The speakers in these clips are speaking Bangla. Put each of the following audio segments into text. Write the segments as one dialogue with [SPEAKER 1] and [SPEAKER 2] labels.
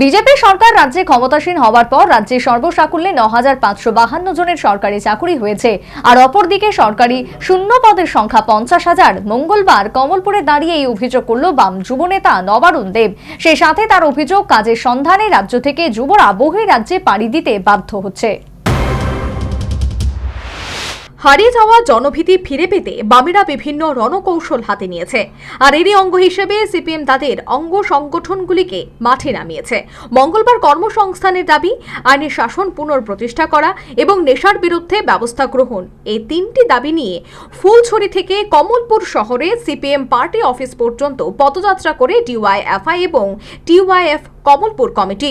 [SPEAKER 1] বিজেপি সরকার রাজ্যে ক্ষমতাসীন হওয়ার পর রাজ্যে সর্বসাকুল্যে ন হাজার পাঁচশো বাহান্ন জনের সরকারি চাকুরি হয়েছে। আর অপরদিকে সরকারি শূন্য পদের সংখ্যা পঞ্চাশ হাজার। মঙ্গলবার কমলপুরে দাঁড়িয়ে এই অভিযোগ করল বাম যুবনেতা নবারুণ দেব। সেই সাথে তার অভিযোগ কাজের সন্ধানে রাজ্য থেকে যুবরা বহির রাজ্যে পাড়ি দিতে বাধ্য হচ্ছে। হারিয়ে যাওয়া জনভীতি ফিরে পেতে বামেরা বিভিন্ন রণকৌশল হাতে নিয়েছে। আর এরই অঙ্গ হিসেবে সিপিএম তাদের অঙ্গ সংগঠনগুলিকে মাঠে নামিয়েছে। মঙ্গলবার কর্মসংস্থানের দাবি, আইনের শাসন পুনর্প্রতিষ্ঠা করা এবং নেশার বিরুদ্ধে ব্যবস্থা গ্রহণ। এই তিনটি দাবি নিয়ে ফুলছড়ি থেকে কমলপুর শহরে সিপিএম পার্টি অফিস পর্যন্ত পদযাত্রা করে ডিওয়াইএফআই এবং টিওয়াইএফ কমলপুর কমিটি।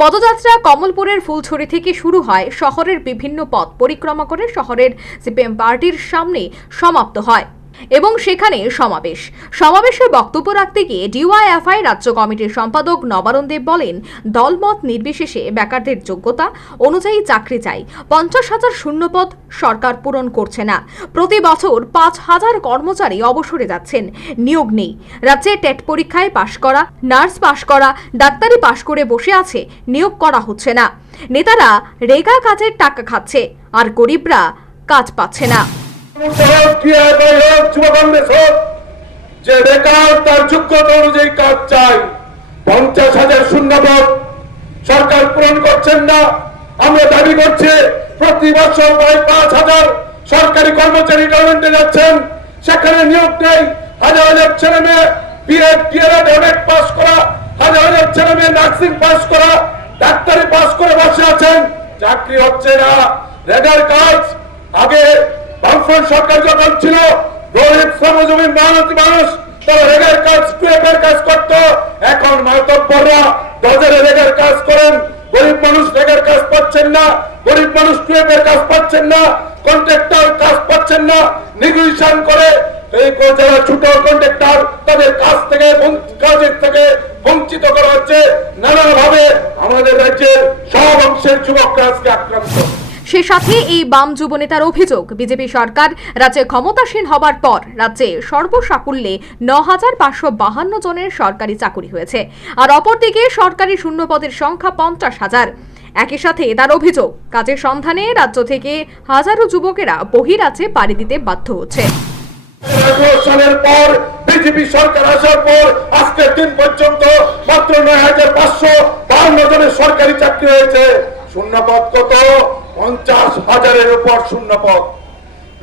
[SPEAKER 1] পদযাত্রা কমলপুরের ফুলছড়ি থেকে শুরু হয় শহরের বিভিন্ন পথ পরিক্রমা করে শহরের সিপিএম পার্টির সামনে সমাপ্ত হয়। এবং সেখানে সমাবেশ। সমাবেশে বক্তব্য রাখতে গিয়ে ডিওয়াইএফআই রাজ্য কমিটির সম্পাদক নবারুণ দেব বলেন, দলমত নির্বিশেষে বেকারদের যোগ্যতা অনুযায়ী চাকরি চাই। পঞ্চাশ হাজার শূন্যপদ সরকার পূরণ করছে না। প্রতি বছর পাঁচ হাজার কর্মচারী অবসরে যাচ্ছেন। নিয়োগ নেই। রাজ্যে টেট পরীক্ষায় পাশ করা, নার্স পাশ করা, ডাক্তারি পাশ করে বসে আছে, নিয়োগ করা হচ্ছে না। নেতারা রেগা কাজের টাকা খাচ্ছে, আর গরিবরা কাজ পাচ্ছে না।
[SPEAKER 2] যে বেকার তার যোগ্যতা অনুযায়ী কাজ চাই পঞ্চাশ হাজার শূন্যপদ সরকার পূরণ করছেন না আমরা দাবি করছি প্রতি বছর প্রায় পাঁচ হাজার সরকারি কর্মচারী গভর্নমেন্টে যাচ্ছেন সেখানে নিয়োগ নেই হাজার হাজার ছেলে মেয়ে পাস করা হাজার হাজার ছেলে মেয়ে নার্সিং পাস করা ডাক্তারি পাস করে বসে আছেন। চাকরি হচ্ছে না। রেগার কাজ। আগে বামফ্রন্ট সরকার যখন ছিল, গরিব শ্রমজীবী মানুষ, তারা রেগের কাজ কাজ করত। এখন মাতব্বররা রেগের কাজ করেন। গরিব মানুষ রেগের কাজ পাচ্ছেন না। গরিব মানুষ টুয়েপের কাজ পাচ্ছেন না। কন্ট্রাক্টর কাজ পাচ্ছেন না। নিগুইশন করে এই যারা ছোট কন্ট্রাক্টর তাদের কাজ থেকে বঞ্চ- কাজের থেকে বঞ্চিত করা হচ্ছে নানাভাবে আমাদের রাজ্যের সব অংশের যুবকরা আজকে আক্রান্ত
[SPEAKER 1] সে সাথে এই বাম যুবনেতার অভিযোগ, বিজেপি সরকার রাজ্যে ক্ষমতাসীন হবার পর রাজ্যে সর্বসাকুল্যে ন হাজার পাঁচশো বাহান্ন জনের সরকারি চাকুরি হয়েছে। আর অপরদিকে সরকারি শূন্যপদের সংখ্যা পঞ্চাশ হাজার। একই সাথে তার অভিযোগ, কাজের সন্ধানে রাজ্য থেকে হাজারো যুবকেরা বহিরাজ্যে পাড়ি দিতে বাধ্য হচ্ছে।
[SPEAKER 2] সরকারি চাকরি হয়েছে। শূন্যপদ কত? পঞ্চাশ হাজারের উপর শূন্যপদ।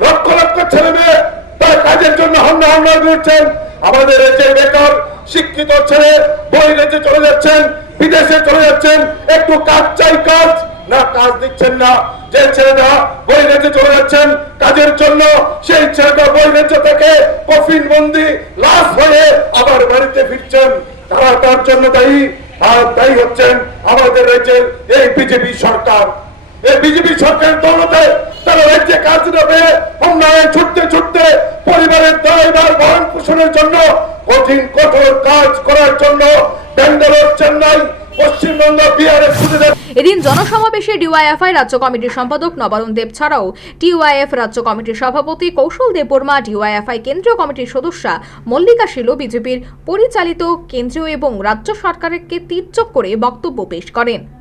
[SPEAKER 2] লক্ষ লক্ষ ছেলে মেয়ে তার কাজের জন্য হামলা হামলা করছেন। আমাদের যে বেকার, শিক্ষিত ছেলে বহিরেছে চলে যাচ্ছেন, বিদেশে চলে যাচ্ছেন, একটু কাজ চাই, কাজ। না, কাজ দিচ্ছেন না। যে ছেলেটা বই রেখে চলে যাচ্ছেন, কাজের জন্য, সেই ছেলেটা বই রেখে থেকে কফিন বন্দি, লাশ হয়ে আবার বাড়িতে ফিরছেন। তারা তার জন্য দায়ী, আর দায়ী হচ্ছেন আমাদের রাজ্যের এই বিজেপি সরকার। এই বিজেপি সরকারের দৌলতে তারা রাজ্যে কাজ উন্নয়ন ছুটতে ছুটতে পরিবারের দায়ভার ভরণ পোষণের জন্য কঠিন, কঠোর কাজ করার জন্য ব্যাঙ্গালোর চেন্নাই
[SPEAKER 1] এদিন জনসমাবেশে ডিওয়াইএফআই রাজ্য কমিটির সম্পাদক নবারুণ দেব ছাড়াও টিওয়াইএফ রাজ্য কমিটির সভাপতি কৌশল দেববর্মা ডিওয়াইএফআই কেন্দ্রীয় কমিটির সদস্যা মল্লিকা শিলু বিজেপির পরিচালিত কেন্দ্রীয় এবং রাজ্য সরকারকে তীর্যক করে বক্তব্য পেশ করেন।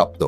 [SPEAKER 3] স্বীকৃতিপ্রাপ্ত